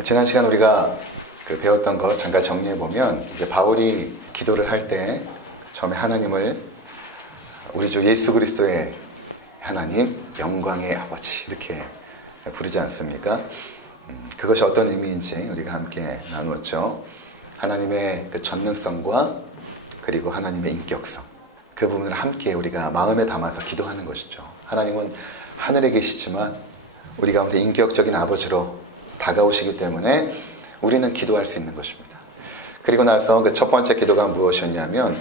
지난 시간 우리가 배웠던 거 잠깐 정리해보면, 이제 바울이 기도를 할 때 처음에 하나님을 우리 주 예수 그리스도의 하나님, 영광의 아버지 이렇게 부르지 않습니까? 그것이 어떤 의미인지 우리가 함께 나누었죠. 하나님의 그 전능성과 그리고 하나님의 인격성, 그 부분을 함께 우리가 마음에 담아서 기도하는 것이죠. 하나님은 하늘에 계시지만 우리 가운데 인격적인 아버지로 다가오시기 때문에 우리는 기도할 수 있는 것입니다. 그리고 나서 그 첫 번째 기도가 무엇이었냐면,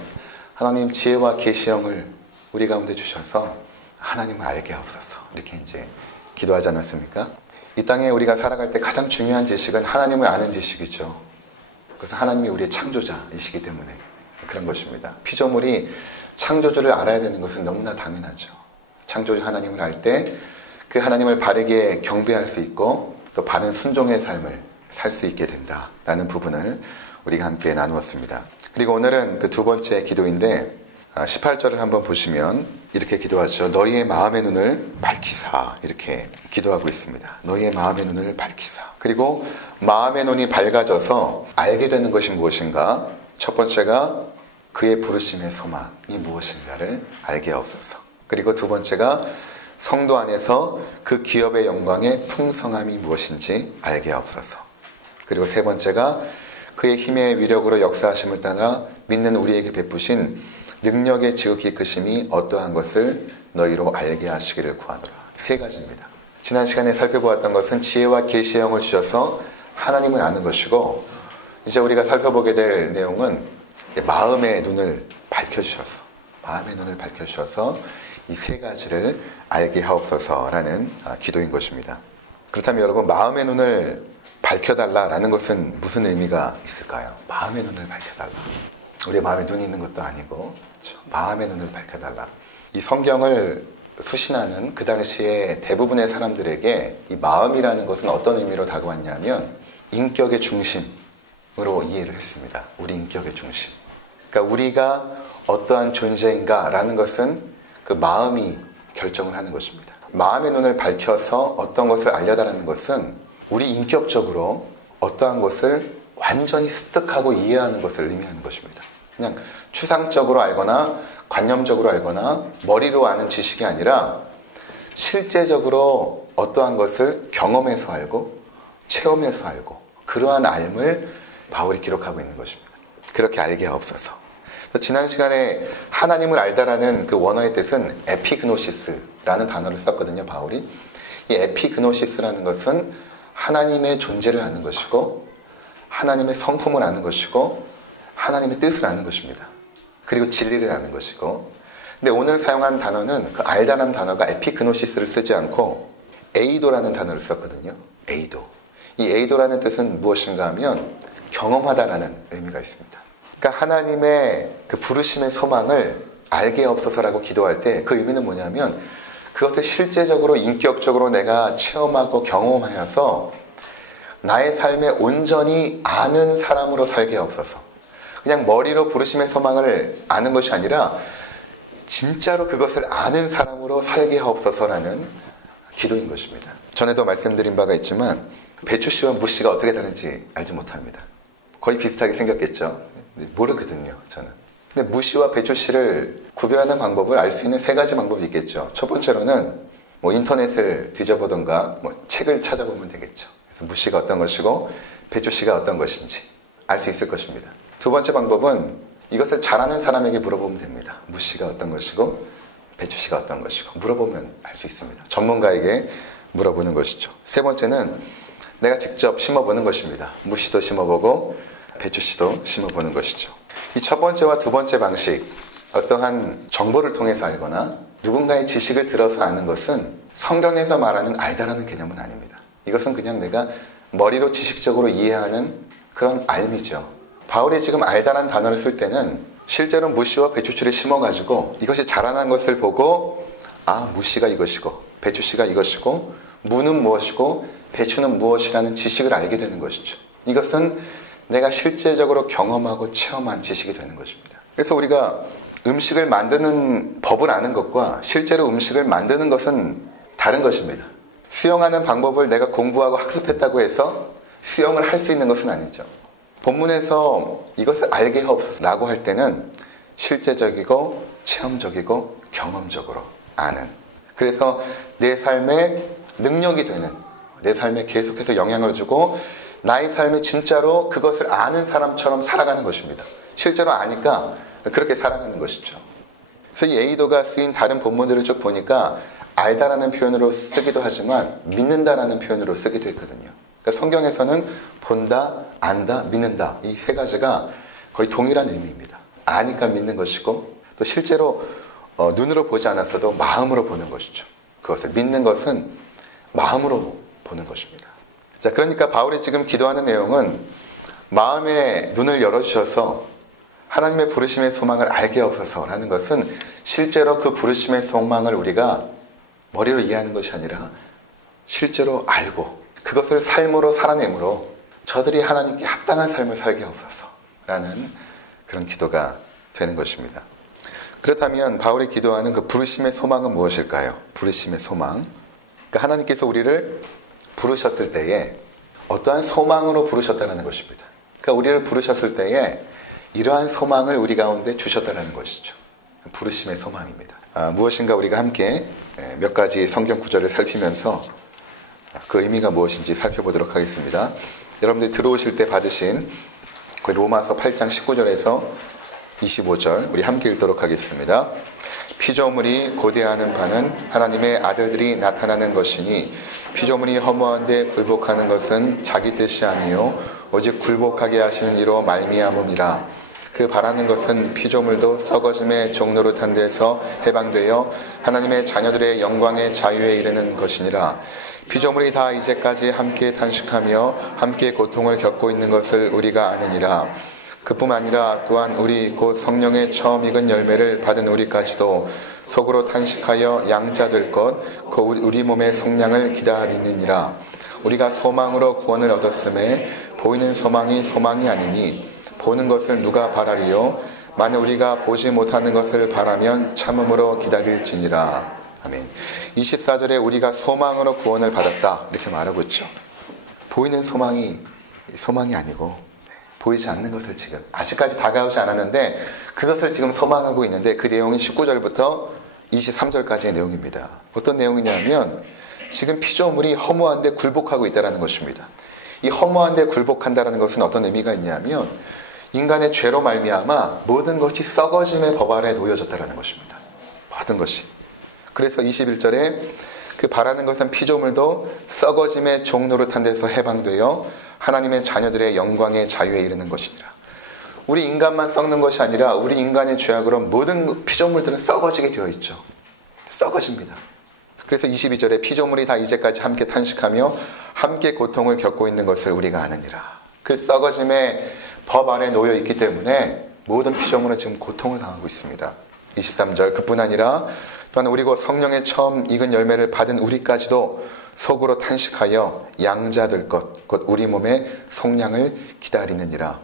하나님 지혜와 계시형을 우리 가운데 주셔서 하나님을 알게 하옵소서, 이렇게 이제 기도하지 않았습니까? 이 땅에 우리가 살아갈 때 가장 중요한 지식은 하나님을 아는 지식이죠. 그래서 하나님이 우리의 창조자이시기 때문에 그런 것입니다. 피조물이 창조주를 알아야 되는 것은 너무나 당연하죠. 창조주 하나님을 알 때 그 하나님을 바르게 경배할 수 있고 또 바른 순종의 삶을 살 수 있게 된다라는 부분을 우리가 함께 나누었습니다. 그리고 오늘은 그 두 번째 기도인데 18절을 한번 보시면 이렇게 기도하죠. 너희의 마음의 눈을 밝히사, 이렇게 기도하고 있습니다. 너희의 마음의 눈을 밝히사. 그리고 마음의 눈이 밝아져서 알게 되는 것이 무엇인가? 첫 번째가 그의 부르심의 소망이 무엇인가를 알게 하옵소서. 그리고 두 번째가 성도 안에서 그 기업의 영광의 풍성함이 무엇인지 알게 하옵소서. 그리고 세 번째가 그의 힘의 위력으로 역사하심을 따라 믿는 우리에게 베푸신 능력의 지극히 크심이 어떠한 것을 너희로 알게 하시기를 구하노라. 세 가지입니다. 지난 시간에 살펴보았던 것은 지혜와 계시의 영을 주셔서 하나님을 아는 것이고, 이제 우리가 살펴보게 될 내용은 마음의 눈을 밝혀주셔서, 마음의 눈을 밝혀주셔서 이 세 가지를 알게 하옵소서라는 기도인 것입니다. 그렇다면 여러분, 마음의 눈을 밝혀달라라는 것은 무슨 의미가 있을까요? 마음의 눈을 밝혀달라. 우리의 마음에 눈이 있는 것도 아니고, 그렇죠? 마음의 눈을 밝혀달라. 이 성경을 수신하는 그 당시에 대부분의 사람들에게 이 마음이라는 것은 어떤 의미로 다가왔냐면 인격의 중심으로 이해를 했습니다. 우리 인격의 중심. 그러니까 우리가 어떠한 존재인가라는 것은 그 마음이 결정을 하는 것입니다. 마음의 눈을 밝혀서 어떤 것을 알려달라는 것은 우리 인격적으로 어떠한 것을 완전히 습득하고 이해하는 것을 의미하는 것입니다. 그냥 추상적으로 알거나 관념적으로 알거나 머리로 아는 지식이 아니라 실제적으로 어떠한 것을 경험해서 알고 체험해서 알고, 그러한 알을 바울이 기록하고 있는 것입니다. 그렇게 알게 하옵소서. 지난 시간에 하나님을 알다라는 그 원어의 뜻은 에피그노시스라는 단어를 썼거든요, 바울이. 이 에피그노시스라는 것은 하나님의 존재를 아는 것이고, 하나님의 성품을 아는 것이고, 하나님의 뜻을 아는 것입니다. 그리고 진리를 아는 것이고. 근데 오늘 사용한 단어는 그 알다라는 단어가 에피그노시스를 쓰지 않고 에이도라는 단어를 썼거든요. 에이도. 이 에이도라는 뜻은 무엇인가 하면 경험하다라는 의미가 있습니다. 그러니까 하나님의 그 부르심의 소망을 알게 없어서라고 기도할 때 그 의미는 뭐냐면 그것을 실제적으로 인격적으로 내가 체험하고 경험하여서 나의 삶에 온전히 아는 사람으로 살게 없어서, 그냥 머리로 부르심의 소망을 아는 것이 아니라 진짜로 그것을 아는 사람으로 살게 하옵소서라는 기도인 것입니다. 전에도 말씀드린 바가 있지만 배추씨와 무씨가 어떻게 다른지 알지 못합니다. 거의 비슷하게 생겼겠죠. 모르거든요, 저는. 근데 무씨와 배추씨를 구별하는 방법을 알 수 있는 세 가지 방법이 있겠죠. 첫 번째로는 인터넷을 뒤져보던가 책을 찾아보면 되겠죠. 그래서 무씨가 어떤 것이고 배추씨가 어떤 것인지 알 수 있을 것입니다. 두 번째 방법은 이것을 잘 아는 사람에게 물어보면 됩니다. 무씨가 어떤 것이고 배추씨가 어떤 것이고 물어보면 알 수 있습니다. 전문가에게 물어보는 것이죠. 세 번째는 내가 직접 심어보는 것입니다. 무씨도 심어보고 배추씨도 심어보는 것이죠. 이 첫 번째와 두 번째 방식, 어떠한 정보를 통해서 알거나 누군가의 지식을 들어서 아는 것은 성경에서 말하는 알다라는 개념은 아닙니다. 이것은 그냥 내가 머리로 지식적으로 이해하는 그런 알미죠. 바울이 지금 알다라는 단어를 쓸 때는 실제로 무씨와 배추씨를 심어가지고 이것이 자라난 것을 보고, 아, 무씨가 이것이고 배추씨가 이것이고 무는 무엇이고 배추는 무엇이라는 지식을 알게 되는 것이죠. 이것은 내가 실제적으로 경험하고 체험한 지식이 되는 것입니다. 그래서 우리가 음식을 만드는 법을 아는 것과 실제로 음식을 만드는 것은 다른 것입니다. 수영하는 방법을 내가 공부하고 학습했다고 해서 수용을 할 수 있는 것은 아니죠. 본문에서 이것을 알게 하옵소서라고 할 때는 실제적이고 체험적이고 경험적으로 아는, 그래서 내 삶에 능력이 되는, 내 삶에 계속해서 영향을 주고 나의 삶이 진짜로 그것을 아는 사람처럼 살아가는 것입니다. 실제로 아니까 그렇게 살아가는 것이죠. 그래서 이 에이도가 쓰인 다른 본문들을 쭉 보니까 알다라는 표현으로 쓰기도 하지만 믿는다라는 표현으로 쓰기도 했거든요. 그러니까 성경에서는 본다, 안다, 믿는다, 이 세 가지가 거의 동일한 의미입니다. 아니까 믿는 것이고, 또 실제로 눈으로 보지 않았어도 마음으로 보는 것이죠. 그것을 믿는 것은 마음으로 보는 것입니다. 자, 그러니까 바울이 지금 기도하는 내용은 마음의 눈을 열어주셔서 하나님의 부르심의 소망을 알게 하옵소서라는 것은 실제로 그 부르심의 소망을 우리가 머리로 이해하는 것이 아니라 실제로 알고 그것을 삶으로 살아내므로 저들이 하나님께 합당한 삶을 살게 하옵소서라는 그런 기도가 되는 것입니다. 그렇다면 바울이 기도하는 그 부르심의 소망은 무엇일까요? 부르심의 소망. 그러니까 하나님께서 우리를 부르셨을 때에 어떠한 소망으로 부르셨다는 것입니다. 그러니까 우리를 부르셨을 때에 이러한 소망을 우리 가운데 주셨다는 것이죠. 부르심의 소망입니다. 무엇인가 우리가 함께 몇 가지 성경 구절을 살피면서 그 의미가 무엇인지 살펴보도록 하겠습니다. 여러분들이 들어오실 때 받으신 그 로마서 8장 19절에서 25절 우리 함께 읽도록 하겠습니다. 피조물이 고대하는 바는 하나님의 아들들이 나타나는 것이니 피조물이 허무한데 굴복하는 것은 자기 뜻이 아니요 오직 굴복하게 하시는 이로 말미암음이라. 그 바라는 것은 피조물도 썩어짐의 종노릇한 데서 해방되어 하나님의 자녀들의 영광의 자유에 이르는 것이니라. 피조물이 다 이제까지 함께 탄식하며 함께 고통을 겪고 있는 것을 우리가 아느니라. 그뿐 아니라 또한 우리 곧 성령의 처음 익은 열매를 받은 우리까지도 속으로 탄식하여 양자 될 것 그 우리 몸의 성량을 기다리느니라. 우리가 소망으로 구원을 얻었음에 보이는 소망이 아니니 보는 것을 누가 바라리요? 만일 우리가 보지 못하는 것을 바라면 참음으로 기다릴지니라. 아멘. 24절에 우리가 소망으로 구원을 받았다 이렇게 말하고 있죠. 보이는 소망이 아니고 보이지 않는 것을 지금 아직까지 다가오지 않았는데 그것을 지금 소망하고 있는데 그 내용이 19절부터 23절까지의 내용입니다. 어떤 내용이냐면 지금 피조물이 허무한데 굴복하고 있다는 것입니다. 이 허무한데 굴복한다는 것은 어떤 의미가 있냐면 인간의 죄로 말미암아 모든 것이 썩어짐의 법 아래 놓여졌다는 것입니다. 모든 것이. 그래서 21절에 그 바라는 것은 피조물도 썩어짐의 종노릇한 데서 해방되어 하나님의 자녀들의 영광의 자유에 이르는 것이니라. 우리 인간만 썩는 것이 아니라 우리 인간의 죄악으로 모든 피조물들은 썩어지게 되어 있죠. 썩어집니다. 그래서 22절에 피조물이 다 이제까지 함께 탄식하며 함께 고통을 겪고 있는 것을 우리가 아느니라. 그 썩어짐의 법 아래 놓여 있기 때문에 모든 피조물은 지금 고통을 당하고 있습니다. 23절 그뿐 아니라 또한 우리 곧 성령의 처음 익은 열매를 받은 우리까지도 속으로 탄식하여 양자될 것 곧 우리 몸의 속량을 기다리느니라.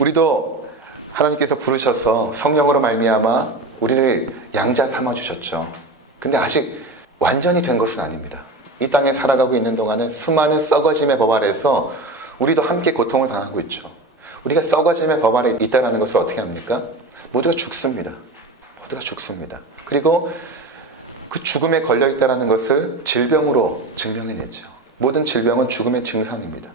우리도 하나님께서 부르셔서 성령으로 말미암아 우리를 양자 삼아 주셨죠. 근데 아직 완전히 된 것은 아닙니다. 이 땅에 살아가고 있는 동안은 수많은 썩어짐의 법 아래에서 우리도 함께 고통을 당하고 있죠. 우리가 썩어짐의 법 아래 있다는 것을 어떻게 합니까? 모두가 죽습니다. 모두가 죽습니다. 그리고 그 죽음에 걸려있다는 것을 질병으로 증명해내죠. 모든 질병은 죽음의 증상입니다.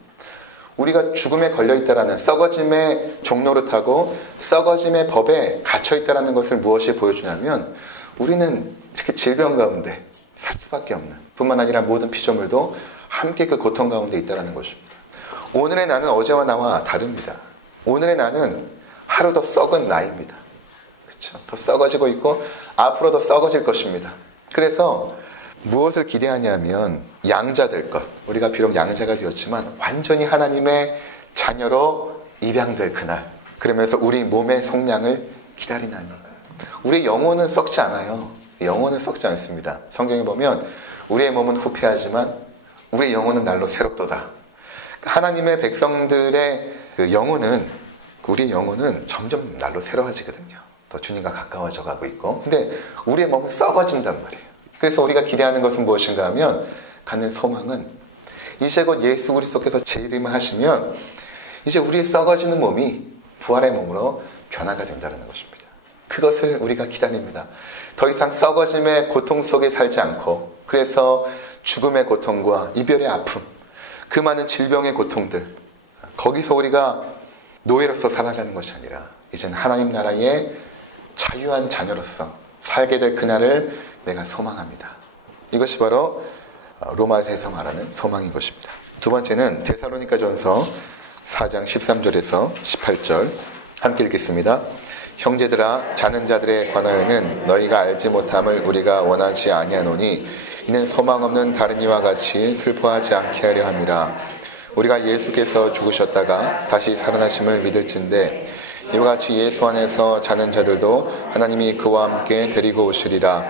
우리가 죽음에 걸려있다는 썩어짐의 종노릇하고 썩어짐의 법에 갇혀있다는 것을 무엇이 보여주냐면 우리는 이렇게 질병 가운데 살 수밖에 없는 뿐만 아니라 모든 피조물도 함께 그 고통 가운데 있다는 것입니다. 오늘의 나는 어제와 나와 다릅니다. 오늘의 나는 하루 더 썩은 나입니다. 그렇죠? 더 썩어지고 있고 앞으로 더 썩어질 것입니다. 그래서 무엇을 기대하냐면 양자 될 것. 우리가 비록 양자가 되었지만 완전히 하나님의 자녀로 입양될 그날. 그러면서 우리 몸의 속량을 기다리나니. 우리의 영혼은 썩지 않아요. 영혼은 썩지 않습니다. 성경에 보면 우리의 몸은 후패하지만 우리의 영혼은 날로 새롭도다. 하나님의 백성들의 그 영혼은, 우리의 영혼은 점점 날로 새로워지거든요. 더 주님과 가까워져 가고 있고. 근데 우리의 몸은 썩어진단 말이에요. 그래서 우리가 기대하는 것은 무엇인가 하면, 갖는 소망은 이제 곧 예수 그리스도께서 재림하시면 이제 우리의 썩어지는 몸이 부활의 몸으로 변화가 된다는 것입니다. 그것을 우리가 기다립니다. 더 이상 썩어짐의 고통 속에 살지 않고, 그래서 죽음의 고통과 이별의 아픔, 그 많은 질병의 고통들, 거기서 우리가 노예로서 살아가는 것이 아니라 이제는 하나님 나라의 자유한 자녀로서 살게 될 그날을 내가 소망합니다. 이것이 바로 로마서에서 말하는 소망인 것입니다. 두 번째는 데살로니가전서 4장 13절에서 18절 함께 읽겠습니다. 형제들아, 자는 자들에 관하여는 너희가 알지 못함을 우리가 원하지 아니하노니 이는 소망 없는 다른 이와 같이 슬퍼하지 않게 하려 함이라. 우리가 예수께서 죽으셨다가 다시 살아나심을 믿을진대 이와 같이 예수 안에서 자는 자들도 하나님이 그와 함께 데리고 오시리라.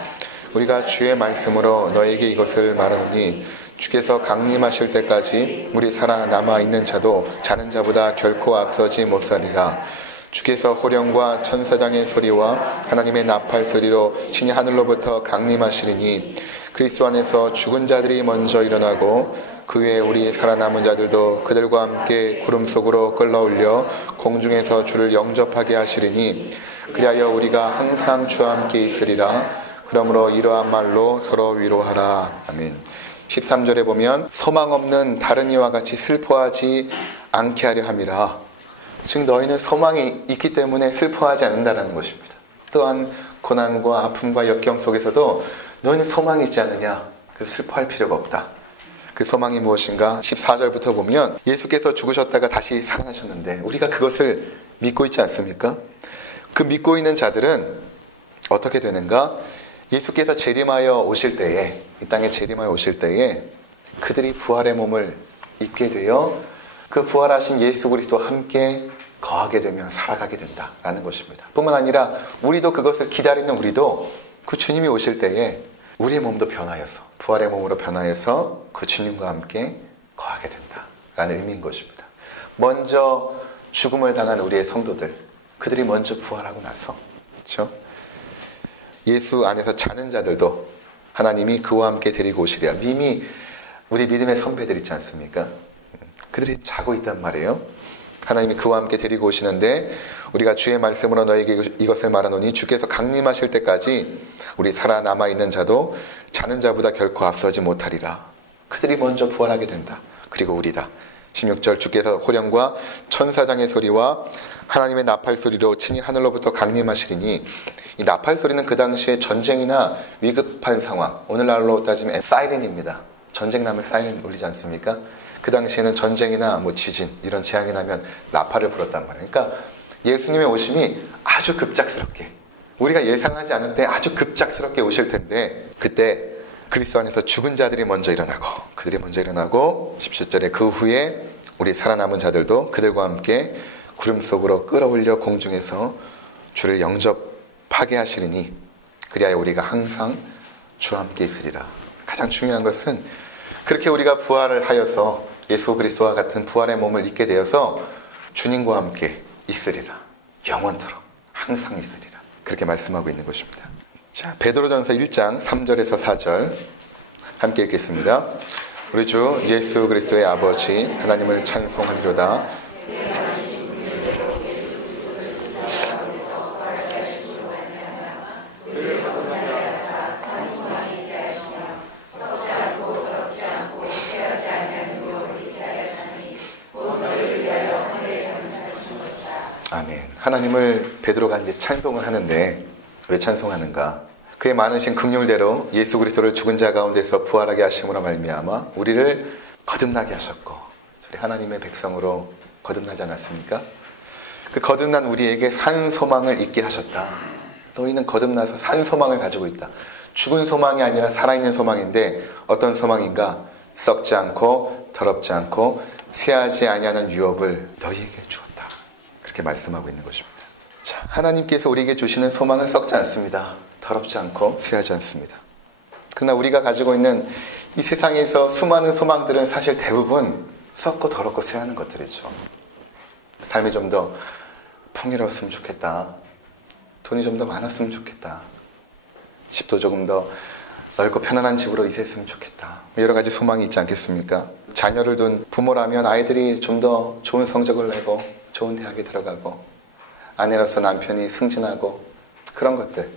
우리가 주의 말씀으로 너에게 이것을 말하노니 주께서 강림하실 때까지 우리 살아남아 있는 자도 자는 자보다 결코 앞서지 못하리라. 주께서 호령과 천사장의 소리와 하나님의 나팔 소리로 친히 하늘로부터 강림하시리니 그리스도 안에서 죽은 자들이 먼저 일어나고 그 후에 우리 살아남은 자들도 그들과 함께 구름 속으로 끌어올려 공중에서 주를 영접하게 하시리니 그리하여 우리가 항상 주와 함께 있으리라. 그러므로 이러한 말로 서로 위로하라. 아멘. 13절에 보면 소망 없는 다른 이와 같이 슬퍼하지 않게 하려 함이라. 즉 너희는 소망이 있기 때문에 슬퍼하지 않는다라는 것입니다. 또한 고난과 아픔과 역경 속에서도 너희는 소망이 있지 않느냐, 그래서 슬퍼할 필요가 없다. 그 소망이 무엇인가? 14절부터 보면 예수께서 죽으셨다가 다시 살아나셨는데 우리가 그것을 믿고 있지 않습니까? 그 믿고 있는 자들은 어떻게 되는가? 예수께서 재림하여 오실 때에, 이 땅에 재림하여 오실 때에 그들이 부활의 몸을 입게 되어 그 부활하신 예수 그리스도와 함께 거하게 되면 살아가게 된다라는 것입니다. 뿐만 아니라 우리도 그것을 기다리는 우리도 그 주님이 오실 때에 우리의 몸도 변하여서 부활의 몸으로 변하여서 그 주님과 함께 거하게 된다라는 의미인 것입니다. 먼저 죽음을 당한 우리의 성도들, 그들이 먼저 부활하고 나서, 그렇죠? 예수 안에서 자는 자들도 하나님이 그와 함께 데리고 오시리라. 이미 우리 믿음의 선배들 있지 않습니까? 그들이 자고 있단 말이에요. 하나님이 그와 함께 데리고 오시는데 우리가 주의 말씀으로 너에게 이것을 말하노니 주께서 강림하실 때까지 우리 살아남아 있는 자도 자는 자보다 결코 앞서지 못하리라. 그들이 먼저 부활하게 된다. 그리고 우리다. 16절 주께서 호령과 천사장의 소리와 하나님의 나팔 소리로 친히 하늘로부터 강림하시리니, 이 나팔 소리는 그 당시에 전쟁이나 위급한 상황, 오늘날로 따지면 사이렌입니다. 전쟁 나면 사이렌 울리지 않습니까? 그 당시에는 전쟁이나 지진 이런 재앙이 나면 나팔을 불었단 말이에요. 그러니까 예수님의 오심이 아주 급작스럽게, 우리가 예상하지 않을 때 아주 급작스럽게 오실 텐데, 그때 그리스도 안에서 죽은 자들이 먼저 일어나고, 그들이 먼저 일어나고 17절에 그 후에 우리 살아남은 자들도 그들과 함께 구름 속으로 끌어올려 공중에서 주를 영접하게 하시리니 그리하여 우리가 항상 주와 함께 있으리라. 가장 중요한 것은 그렇게 우리가 부활을 하여서 예수 그리스도와 같은 부활의 몸을 입게 되어서 주님과 함께 있으리라. 영원토록 항상 있으리라. 그렇게 말씀하고 있는 것입니다. 자, 베드로전서 1장 3절에서 4절 함께 읽겠습니다. 우리 주 예수 그리스도의 아버지 하나님을 찬송하리로다. 아멘. 하나님을 베드로가 이제 찬송을 하는데 왜 찬송하는가? 그의 많으신 긍휼대로 예수 그리스도를 죽은 자 가운데서 부활하게 하심으로 말미암아 우리를 거듭나게 하셨고, 우리 하나님의 백성으로 거듭나지 않았습니까? 그 거듭난 우리에게 산 소망을 있게 하셨다. 너희는 거듭나서 산 소망을 가지고 있다. 죽은 소망이 아니라 살아있는 소망인데 어떤 소망인가? 썩지 않고 더럽지 않고 쇠하지 아니하는 유업을 너희에게 주었다. 그렇게 말씀하고 있는 것입니다. 자, 하나님께서 우리에게 주시는 소망은 썩지 않습니다. 더럽지 않고 쇠하지 않습니다. 그러나 우리가 가지고 있는 이 세상에서 수많은 소망들은 사실 대부분 썩고 더럽고 쇠하는 것들이죠. 삶이 좀 더 풍요로웠으면 좋겠다. 돈이 좀 더 많았으면 좋겠다. 집도 조금 더 넓고 편안한 집으로 이사했으면 좋겠다. 여러 가지 소망이 있지 않겠습니까? 자녀를 둔 부모라면 아이들이 좀 더 좋은 성적을 내고 좋은 대학에 들어가고, 아내로서 남편이 승진하고, 그런 것들,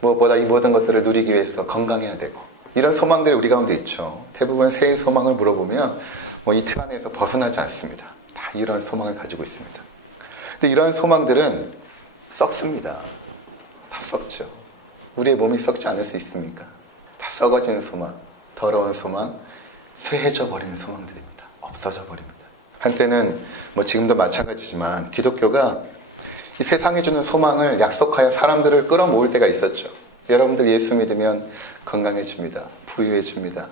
무엇보다 이 모든 것들을 누리기 위해서 건강해야 되고, 이런 소망들이 우리 가운데 있죠. 대부분 새해 소망을 물어보면 이 틀 안에서 벗어나지 않습니다. 다 이런 소망을 가지고 있습니다. 근데 이런 소망들은 썩습니다. 다 썩죠. 우리의 몸이 썩지 않을 수 있습니까? 다 썩어진 소망, 더러운 소망, 쇠해져 버리는 소망들입니다. 없어져 버립니다. 한때는 지금도 마찬가지지만 기독교가 이 세상에 주는 소망을 약속하여 사람들을 끌어모을 때가 있었죠. 여러분들 예수 믿으면 건강해집니다. 부유해집니다.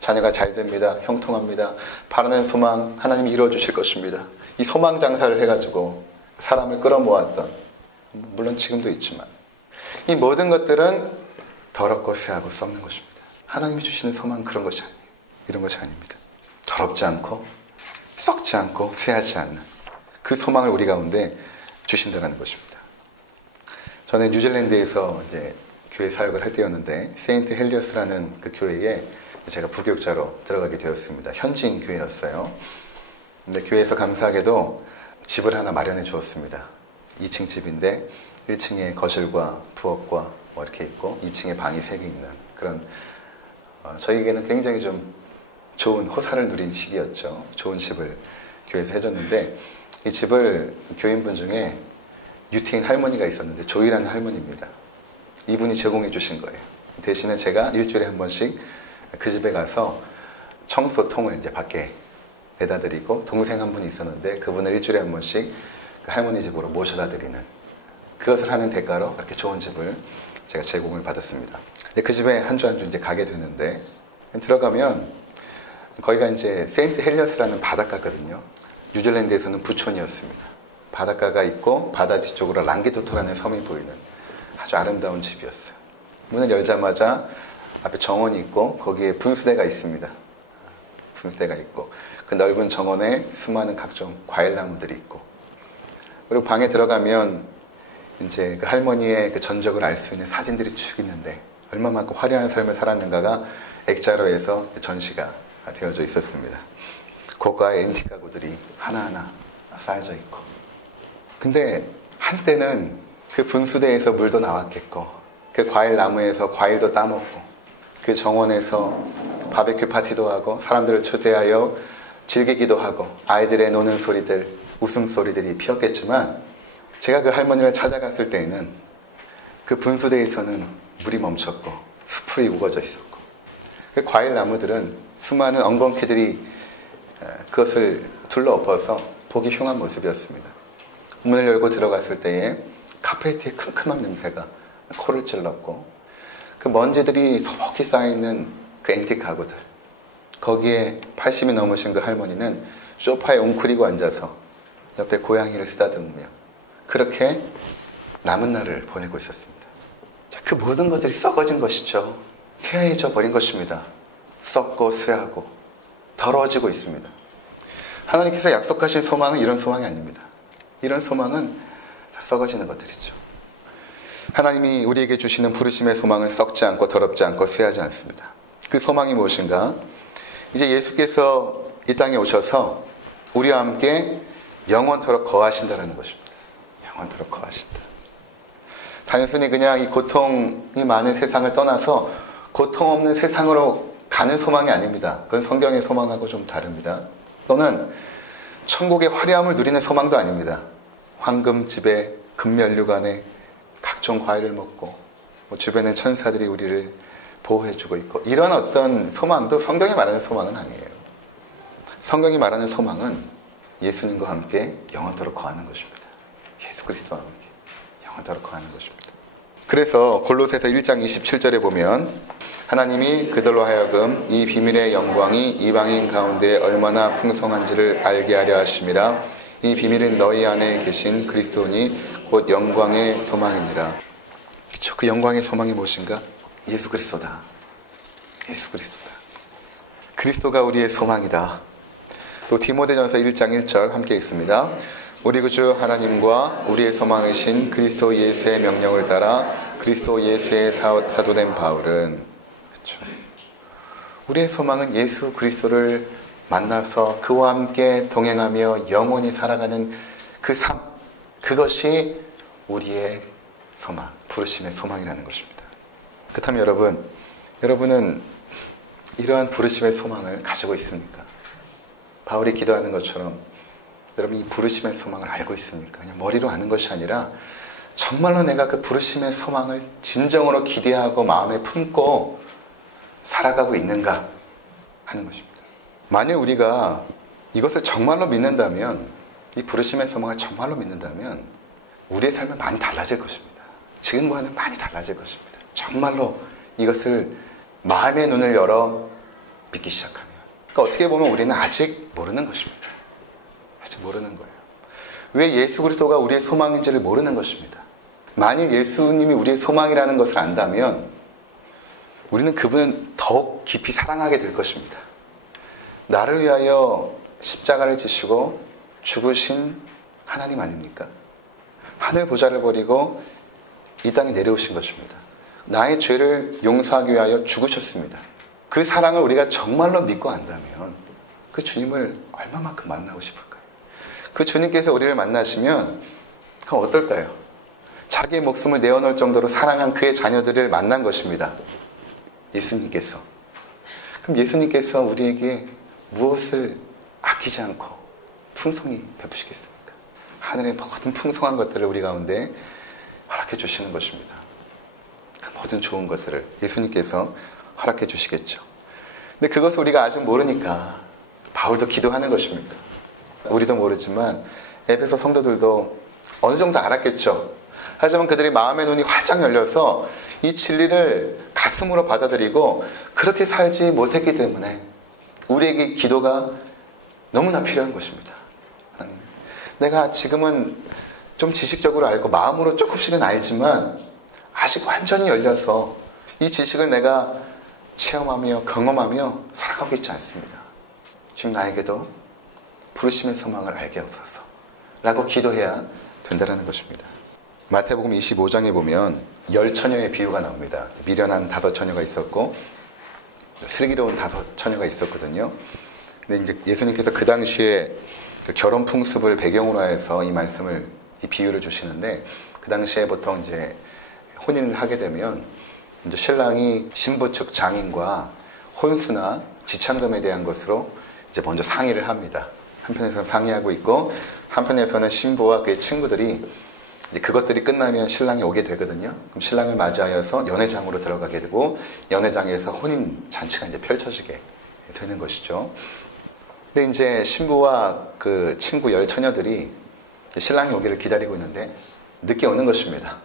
자녀가 잘 됩니다. 형통합니다. 바라는 소망 하나님이 이루어주실 것입니다. 이 소망 장사를 해가지고 사람을 끌어모았던, 물론 지금도 있지만, 이 모든 것들은 더럽고 쇠하고 썩는 것입니다. 하나님이 주시는 소망은 그런 것이 아니에요. 이런 것이 아닙니다. 더럽지 않고 썩지 않고 쇠하지 않는 그 소망을 우리 가운데 주신다는 것입니다. 저는 뉴질랜드에서 이제 교회 사역을 할 때였는데, 세인트 헬리어스라는 그 교회에 제가 부교육자로 들어가게 되었습니다. 현지인 교회였어요. 근데 교회에서 감사하게도 집을 하나 마련해 주었습니다. 2층 집인데 1층에 거실과 부엌과 이렇게 있고 2층에 방이 3개 있는 그런, 저희에게는 굉장히 좀 좋은 호사를 누린 시기였죠. 좋은 집을 교회에서 해줬는데, 이 집을 교인분 중에 유태인 할머니가 있었는데, 조이라는 할머니입니다. 이분이 제공해 주신 거예요. 대신에 제가 일주일에 한 번씩 그 집에 가서 청소통을 이제 밖에 내다 드리고, 동생 한 분이 있었는데 그분을 일주일에 한 번씩 그 할머니 집으로 모셔다 드리는, 그것을 하는 대가로 이렇게 좋은 집을 제가 제공을 받았습니다. 근데 그 집에 한 주 한 주 이제 가게 되는데, 들어가면 거기가 이제 세인트 헬리어스라는 바닷가거든요. 뉴질랜드에서는 부촌이었습니다. 바닷가가 있고 바다 뒤쪽으로 랑기토토라는 섬이 보이는 아주 아름다운 집이었어요. 문을 열자마자 앞에 정원이 있고 거기에 분수대가 있습니다. 분수대가 있고 그 넓은 정원에 수많은 각종 과일나무들이 있고, 그리고 방에 들어가면 이제 그 할머니의 그 전적을 알 수 있는 사진들이 쭉 있는데, 얼마만큼 화려한 삶을 살았는가가 액자로 해서 전시가 되어져 있었습니다. 고가의 앤틱 가구들이 하나하나 쌓여져 있고, 근데 한때는 그 분수대에서 물도 나왔겠고, 그 과일나무에서 과일도 따먹고, 그 정원에서 바베큐 파티도 하고 사람들을 초대하여 즐기기도 하고 아이들의 노는 소리들, 웃음소리들이 피었겠지만, 제가 그 할머니를 찾아갔을 때에는 그 분수대에서는 물이 멈췄고 수풀이 우거져 있었고, 그 과일나무들은 수많은 엉겅퀴들이 그것을 둘러엎어서 보기 흉한 모습이었습니다. 문을 열고 들어갔을 때에 카페트의 큼큼한 냄새가 코를 찔렀고, 그 먼지들이 소복히 쌓여있는 그 앤틱 가구들, 거기에 80이 넘으신 그 할머니는 소파에 웅크리고 앉아서 옆에 고양이를 쓰다듬으며 그렇게 남은 날을 보내고 있었습니다. 자, 그 모든 것들이 썩어진 것이죠. 쇠해져 버린 것입니다. 썩고 쇠하고 더러워지고 있습니다. 하나님께서 약속하신 소망은 이런 소망이 아닙니다. 이런 소망은 다 썩어지는 것들이죠. 하나님이 우리에게 주시는 부르심의 소망은 썩지 않고 더럽지 않고 쇠하지 않습니다. 그 소망이 무엇인가? 이제 예수께서 이 땅에 오셔서 우리와 함께 영원토록 거하신다는 것입니다. 영원토록 거하신다. 단순히 그냥 이 고통이 많은 세상을 떠나서 고통 없는 세상으로 가는 소망이 아닙니다. 그건 성경의 소망하고 좀 다릅니다. 또는 천국의 화려함을 누리는 소망도 아닙니다. 황금집에 금면류관에 각종 과일을 먹고 주변에 천사들이 우리를 보호해주고 있고, 이런 어떤 소망도 성경이 말하는 소망은 아니에요. 성경이 말하는 소망은 예수님과 함께 영원토록 거하는 것입니다. 예수 그리스도와 함께 영원토록 거하는 것입니다. 그래서 골로새서 1장 27절에 보면 하나님이 그들로 하여금 이 비밀의 영광이 이방인 가운데 얼마나 풍성한지를 알게 하려 하심이라. 이 비밀은 너희 안에 계신 그리스도니 곧 영광의 소망이니라. 그렇죠? 그 영광의 소망이 무엇인가? 예수 그리스도다. 예수 그리스도다. 그리스도가 우리의 소망이다. 또 디모데전서 1장 1절 함께 있습니다. 우리 구주 하나님과 우리의 소망이신 그리스도 예수의 명령을 따라 그리스도 예수의 사도된 바울은, 그렇죠, 우리의 소망은 예수 그리스도를 만나서 그와 함께 동행하며 영원히 살아가는 그 삶, 그것이 우리의 소망, 부르심의 소망이라는 것입니다. 그렇다면 여러분은 이러한 부르심의 소망을 가지고 있습니까? 바울이 기도하는 것처럼 여러분 이 부르심의 소망을 알고 있습니까? 그냥 머리로 아는 것이 아니라 정말로 내가 그 부르심의 소망을 진정으로 기대하고 마음에 품고 살아가고 있는가 하는 것입니다. 만약 우리가 이것을 정말로 믿는다면, 이 부르심의 소망을 정말로 믿는다면 우리의 삶은 많이 달라질 것입니다. 지금과는 많이 달라질 것입니다. 정말로 이것을 마음의 눈을 열어 믿기 시작하면. 그러니까 어떻게 보면 우리는 아직 모르는 것입니다. 아직 모르는 거예요. 왜 예수 그리스도가 우리의 소망인지를 모르는 것입니다. 만약 예수님이 우리의 소망이라는 것을 안다면 우리는 그분을 더욱 깊이 사랑하게 될 것입니다. 나를 위하여 십자가를 지시고 죽으신 하나님 아닙니까? 하늘 보좌를 버리고 이 땅에 내려오신 것입니다. 나의 죄를 용서하기 위하여 죽으셨습니다. 그 사랑을 우리가 정말로 믿고 안다면 그 주님을 얼마만큼 만나고 싶을까요? 그 주님께서 우리를 만나시면 그럼 어떨까요? 자기의 목숨을 내어놓을 정도로 사랑한 그의 자녀들을 만난 것입니다. 예수님께서. 그럼 예수님께서 우리에게 무엇을 아끼지 않고 풍성히 베푸시겠습니까? 하늘의 모든 풍성한 것들을 우리 가운데 허락해 주시는 것입니다. 그 모든 좋은 것들을 예수님께서 허락해 주시겠죠. 근데 그것을 우리가 아직 모르니까 바울도 기도하는 것입니다. 우리도 모르지만 에베소 성도들도 어느 정도 알았겠죠. 하지만 그들이 마음의 눈이 활짝 열려서 이 진리를 가슴으로 받아들이고 그렇게 살지 못했기 때문에 우리에게 기도가 너무나 필요한 것입니다. 하나님, 내가 지금은 좀 지식적으로 알고 마음으로 조금씩은 알지만 아직 완전히 열려서 이 지식을 내가 체험하며 경험하며 살아가고 있지 않습니다. 지금 나에게도 부르심의 소망을 알게 없어서 라고 기도해야 된다는 것입니다. 마태복음 25장에 보면 10처녀의 비유가 나옵니다. 미련한 5처녀가 있었고 슬기로운 5처녀가 있었거든요. 근데 이제 예수님께서 그 당시에 그 결혼 풍습을 배경으로 해서 이 비유를 주시는데, 그 당시에 보통 이제 혼인을 하게 되면 이제 신랑이 신부 측 장인과 혼수나 지참금에 대한 것으로 이제 먼저 상의를 합니다. 한편에서는 상의하고 있고 한편에서는 신부와 그의 친구들이 이제 그것들이 끝나면 신랑이 오게 되거든요. 그럼 신랑을 맞이하여서 연회장으로 들어가게 되고 연회장에서 혼인 잔치가 이제 펼쳐지게 되는 것이죠. 근데 이제 신부와 그 친구 10처녀들이 신랑이 오기를 기다리고 있는데 늦게 오는 것입니다.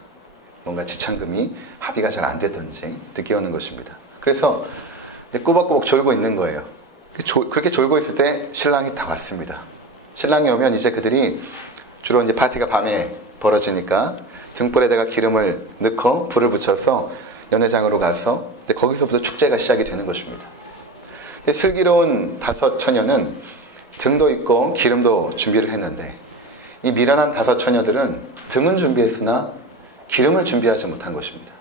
뭔가 지참금이 합의가 잘 안 됐던지 늦게 오는 것입니다. 그래서 꾸벅꾸벅 졸고 있는 거예요. 그렇게 졸고 있을 때 신랑이 다 왔습니다. 신랑이 오면 이제 그들이 주로 이제 파티가 밤에 벌어지니까 등불에다가 기름을 넣고 불을 붙여서 연회장으로 가서 거기서부터 축제가 시작이 되는 것입니다. 슬기로운 5처녀는 등도 있고 기름도 준비를 했는데 이 미련한 5처녀들은 등은 준비했으나 기름을 준비하지 못한 것입니다.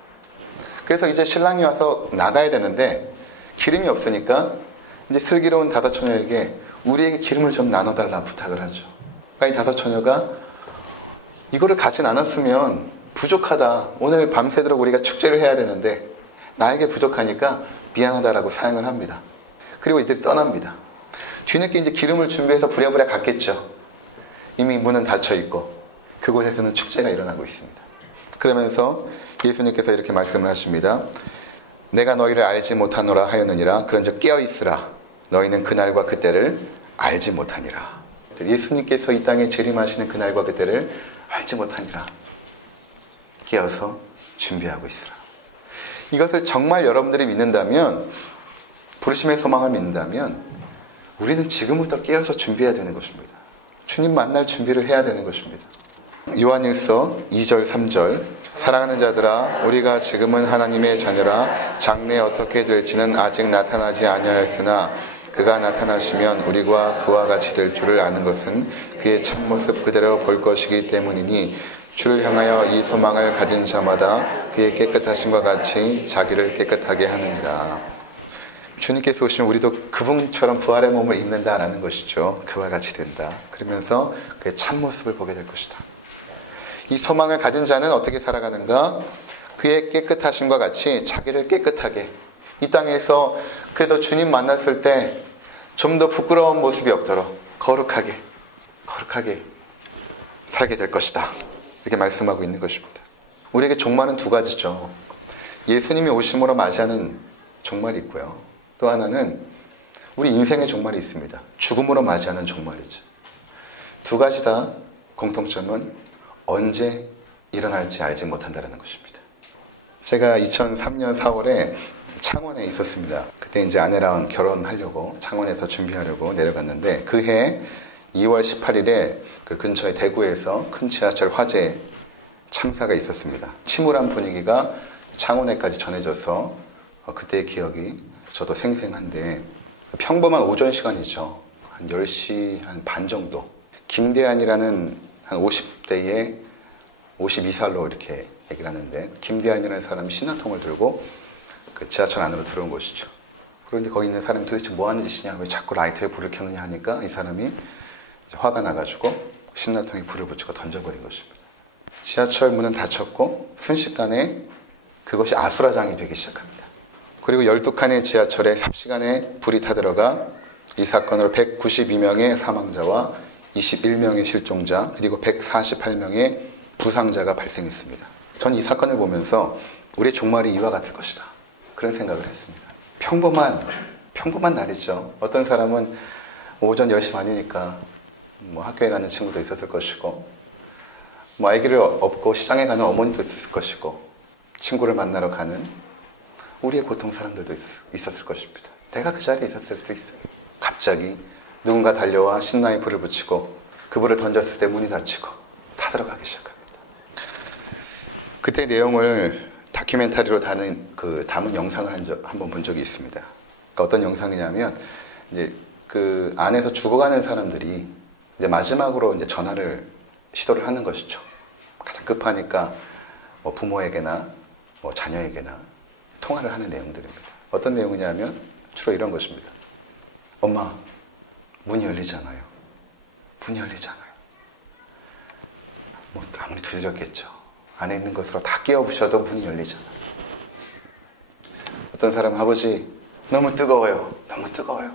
그래서 이제 신랑이 와서 나가야 되는데 기름이 없으니까 이제 슬기로운 5처녀에게 우리에게 기름을 좀 나눠달라 부탁을 하죠. 그러니까 이 5처녀가 이거를 가진 않았으면 부족하다. 오늘 밤새도록 우리가 축제를 해야 되는데 나에게 부족하니까 미안하다라고 사양을 합니다. 그리고 이들이 떠납니다. 뒤늦게 이제 기름을 준비해서 부랴부랴 갔겠죠. 이미 문은 닫혀 있고 그곳에서는 축제가 일어나고 있습니다. 그러면서 예수님께서 이렇게 말씀을 하십니다. 내가 너희를 알지 못하노라 하였느니라. 그런즉 깨어있으라. 너희는 그날과 그때를 알지 못하니라. 예수님께서 이 땅에 재림하시는 그날과 그때를 알지 못하니라. 깨어서 준비하고 있으라. 이것을 정말 여러분들이 믿는다면, 부르심의 소망을 믿는다면 우리는 지금부터 깨어서 준비해야 되는 것입니다. 주님 만날 준비를 해야 되는 것입니다. 요한일서 2절 3절 사랑하는 자들아 우리가 지금은 하나님의 자녀라. 장래에 어떻게 될지는 아직 나타나지 아니하였으나 그가 나타나시면 우리가 그와 같이 될 줄을 아는 것은 그의 참모습 그대로 볼 것이기 때문이니 주를 향하여 이 소망을 가진 자마다 그의 깨끗하심과 같이 자기를 깨끗하게 하느니라. 주님께서 오시면 우리도 그분처럼 부활의 몸을 입는다라는 것이죠. 그와 같이 된다. 그러면서 그의 참모습을 보게 될 것이다. 이 소망을 가진 자는 어떻게 살아가는가? 그의 깨끗하심과 같이 자기를 깨끗하게, 이 땅에서 그래도 주님 만났을 때 좀 더 부끄러운 모습이 없도록 거룩하게 살게 될 것이다. 이렇게 말씀하고 있는 것입니다. 우리에게 종말은 두 가지죠. 예수님이 오심으로 맞이하는 종말이 있고요. 또 하나는 우리 인생의 종말이 있습니다. 죽음으로 맞이하는 종말이죠. 두 가지 다 공통점은 언제 일어날지 알지 못한다는 것입니다. 제가 2003년 4월에 창원에 있었습니다. 그때 이제 아내랑 결혼하려고 창원에서 준비하려고 내려갔는데 그해 2월 18일에 그 근처의 대구에서 큰 지하철 화재 참사가 있었습니다. 침울한 분위기가 창원에까지 전해져서 그때의 기억이 저도 생생한데 평범한 오전 시간이죠. 한 10시 한 반 정도. 김대한이라는 한 50대의 52살로 이렇게 얘기를 하는데 김대한이라는 사람이 신화통을 들고 그 지하철 안으로 들어온 것이죠. 그런데 거기 있는 사람이 도대체 뭐 하는 짓이냐, 왜 자꾸 라이터에 불을 켜느냐 하니까 이 사람이 이제 화가 나가지고 신라통에 불을 붙이고 던져버린 것입니다. 지하철 문은 닫혔고 순식간에 그것이 아수라장이 되기 시작합니다. 그리고 12칸의 지하철에 삽시간에 불이 타들어가 이 사건으로 192명의 사망자와 21명의 실종자 그리고 148명의 부상자가 발생했습니다. 전 이 사건을 보면서 우리의 종말이 이와 같을 것이다. 그런 생각을 했습니다. 평범한 날이죠. 어떤 사람은 오전 10시 반이니까 뭐 학교에 가는 친구도 있었을 것이고 뭐 아기를 업고 시장에 가는 어머니도 있었을 것이고 친구를 만나러 가는 우리의 보통 사람들도 있었을 것입니다. 내가 그 자리에 있었을 수 있어요. 갑자기 누군가 달려와 신나게 불을 붙이고 그 불을 던졌을 때 문이 닫히고 다 들어가기 시작합니다. 그때 내용을 다큐멘터리로 담은 영상을 한번 본 적이 있습니다. 그러니까 어떤 영상이냐면 이제 그 안에서 죽어가는 사람들이 이제 마지막으로 이제 전화를 시도를 하는 것이죠. 가장 급하니까 뭐 부모에게나 뭐 자녀에게나 통화를 하는 내용들입니다. 어떤 내용이냐면 주로 이런 것입니다. 엄마, 문이 열리잖아요. 문이 열리잖아요. 뭐 아무리 두드렸겠죠. 안에 있는 것으로 다 깨워부셔도 문이 열리잖아요. 어떤 사람은 아버지, 너무 뜨거워요. 너무 뜨거워요.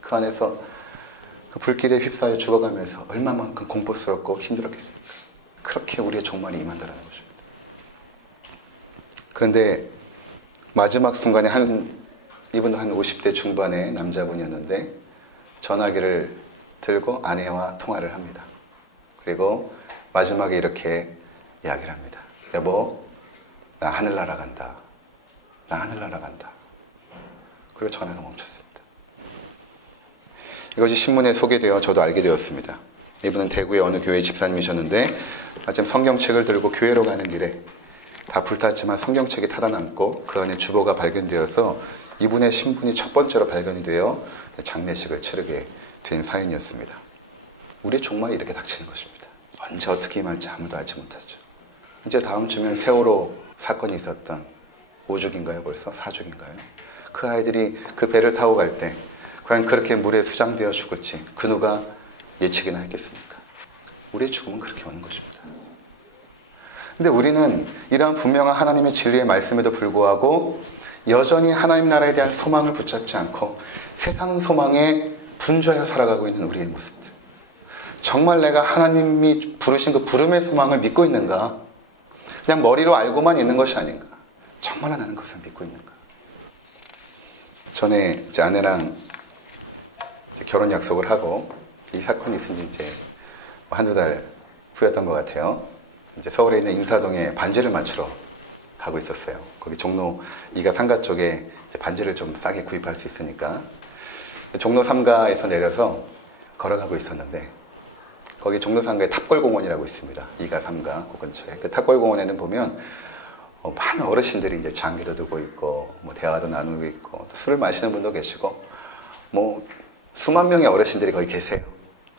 그 안에서 그 불길에 휩싸여 죽어가면서 얼마만큼 공포스럽고 힘들었겠습니까? 그렇게 우리의 종말이 임한다는 것입니다. 그런데 마지막 순간에 이분은 한 50대 중반의 남자분이었는데 전화기를 들고 아내와 통화를 합니다. 그리고 마지막에 이렇게 이야기를 합니다. 여보, 나 하늘나라 간다. 나 하늘나라 간다. 그리고 전화가 멈췄습니다. 이것이 신문에 소개되어 저도 알게 되었습니다. 이분은 대구의 어느 교회 집사님이셨는데 마침 성경책을 들고 교회로 가는 길에 다 불탔지만 성경책이 타다남고 그 안에 주보가 발견되어서 이분의 신분이 첫 번째로 발견이 되어 장례식을 치르게 된 사연이었습니다. 우리의 종말이 이렇게 닥치는 것입니다. 언제 어떻게 임할지 아무도 알지 못하죠. 이제 다음 주면 세월호 사건이 있었던 5죽인가요? 벌써 4죽인가요? 그 아이들이 그 배를 타고 갈 때 과연 그렇게 물에 수장되어 죽을지 그 누가 예측이나 했겠습니까? 우리의 죽음은 그렇게 오는 것입니다. 근데 우리는 이러한 분명한 하나님의 진리의 말씀에도 불구하고 여전히 하나님 나라에 대한 소망을 붙잡지 않고 세상 소망에 분주하여 살아가고 있는 우리의 모습들. 정말 내가 하나님이 부르신 그 부름의 소망을 믿고 있는가? 그냥 머리로 알고만 있는 것이 아닌가? 정말 나는 그것을 믿고 있는가? 전에 이제 아내랑 이제 결혼 약속을 하고 이 사건이 있은 지 이제 한두 달 후였던 것 같아요. 이제 서울에 있는 인사동에 반지를 맞추러 가고 있었어요. 거기 종로 2가 3가 쪽에 이제 반지를 좀 싸게 구입할 수 있으니까 종로 3가에서 내려서 걸어가고 있었는데 거기 종로 3가에 탑골공원이라고 있습니다. 2가 3가 그 근처에. 그 탑골공원에는 보면 많은 어르신들이 이제 장기도 두고 있고 뭐 대화도 나누고 있고 또 술을 마시는 분도 계시고 뭐 수만 명의 어르신들이 거기 계세요.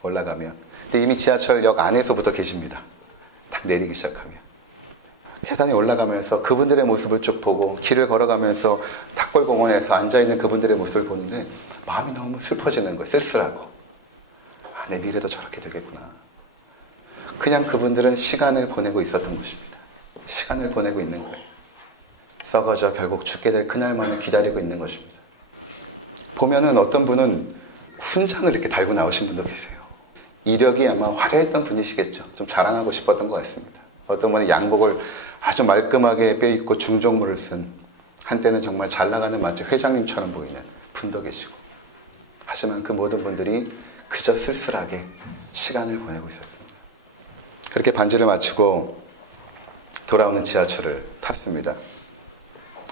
올라가면. 근데 이미 지하철역 안에서부터 계십니다. 딱 내리기 시작하면. 계단에 올라가면서 그분들의 모습을 쭉 보고 길을 걸어가면서 탑골공원에서 앉아있는 그분들의 모습을 보는데 마음이 너무 슬퍼지는 거예요. 쓸쓸하고. 아, 내 미래도 저렇게 되겠구나. 그냥 그분들은 시간을 보내고 있었던 것입니다. 시간을 보내고 있는 거예요. 썩어져 결국 죽게 될 그날만을 기다리고 있는 것입니다. 보면은 어떤 분은 훈장을 이렇게 달고 나오신 분도 계세요. 이력이 아마 화려했던 분이시겠죠. 좀 자랑하고 싶었던 것 같습니다. 어떤 분은 양복을 아주 말끔하게 빼입고 중종무를 쓴, 한때는 정말 잘 나가는 마치 회장님처럼 보이는 분도 계시고, 하지만 그 모든 분들이 그저 쓸쓸하게 시간을 보내고 있었습니다. 그렇게 반주를 마치고 돌아오는 지하철을 탔습니다.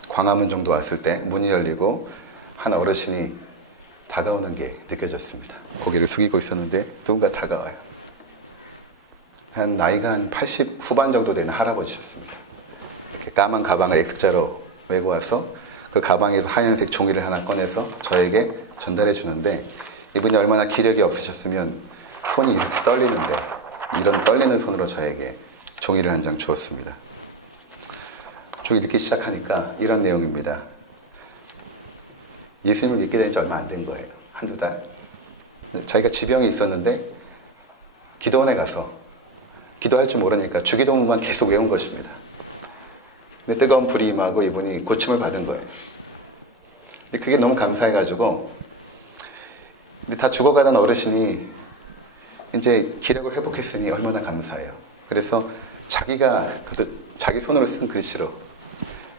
광화문 정도 왔을 때 문이 열리고 한 어르신이 다가오는 게 느껴졌습니다. 고개를 숙이고 있었는데 누군가 다가와요. 나이가 한 80 후반 정도 되는 할아버지셨습니다. 이렇게 까만 가방을 X자로 메고 와서 그 가방에서 하얀색 종이를 하나 꺼내서 저에게 전달해 주는데, 이분이 얼마나 기력이 없으셨으면 손이 이렇게 떨리는데 이런 떨리는 손으로 저에게 종이를 한 장 주었습니다. 종이 읽기 시작하니까 이런 내용입니다. 예수님을 믿게 된 지 얼마 안 된 거예요. 한두 달. 자기가 지병이 있었는데 기도원에 가서 기도할 줄 모르니까 주기도문만 계속 외운 것입니다. 근데 뜨거운 불이 임하고 이분이 고침을 받은 거예요. 근데 그게 너무 감사해가지고, 근데 다 죽어가던 어르신이 이제 기력을 회복했으니 얼마나 감사해요. 그래서 자기가 자기 손으로 쓴 글씨로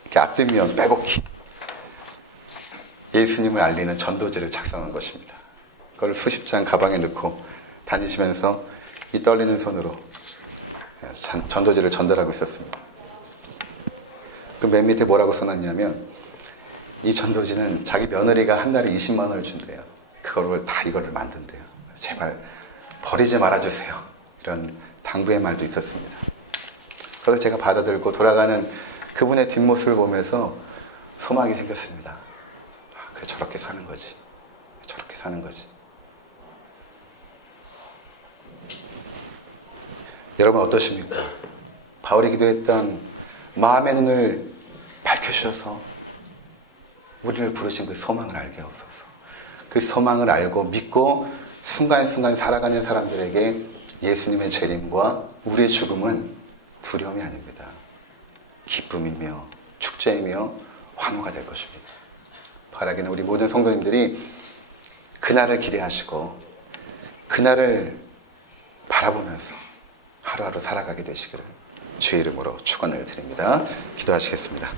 이렇게 앞뒷면 빼곡히 예수님을 알리는 전도지를 작성한 것입니다. 그걸 수십 장 가방에 넣고 다니시면서 이 떨리는 손으로 전도지를 전달하고 있었습니다. 그 맨 밑에 뭐라고 써놨냐면, 이 전도지는 자기 며느리가 한 달에 20만 원을 준대요. 그거를 다 이거를 만든대요. 제발 버리지 말아주세요. 이런 당부의 말도 있었습니다. 그래서 제가 받아들고 돌아가는 그분의 뒷모습을 보면서 소망이 생겼습니다. 그래, 저렇게 사는 거지. 저렇게 사는 거지. 여러분 어떠십니까? 바울이 기도했던 마음의 눈을 밝혀주셔서 우리를 부르신 그 소망을 알게 하옵소서. 그 소망을 알고 믿고 순간순간 살아가는 사람들에게 예수님의 재림과 우리의 죽음은 두려움이 아닙니다. 기쁨이며 축제이며 환호가 될 것입니다. 바라기는 우리 모든 성도님들이 그날을 기대하시고 그날을 바라보면서 하루하루 살아가게 되시기를 주의 이름으로 축원을 드립니다. 기도하시겠습니다.